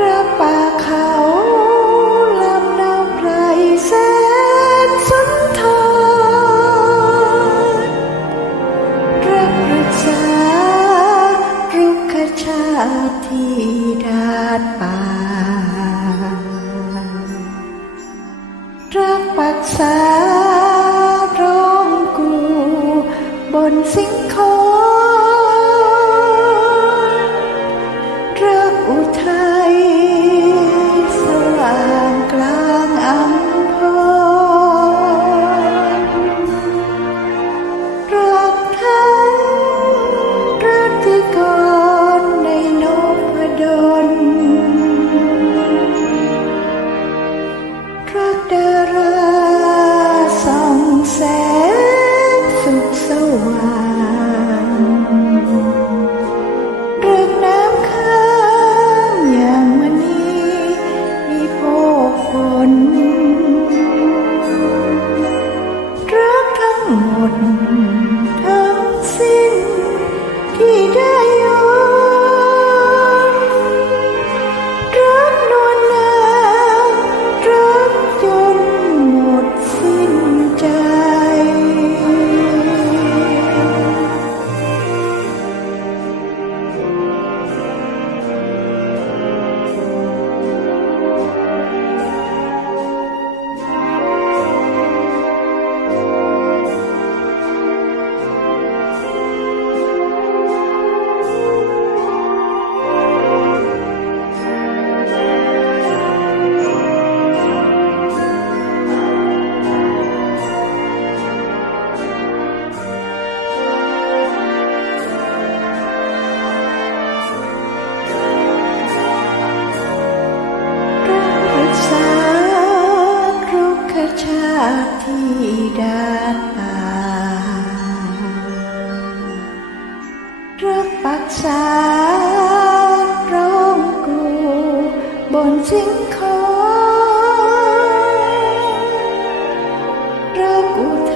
ระป่าเขาลำนาวไพรแสนสุนทรรับรักษารุกขชาติารองกูบนสิ่งขอกู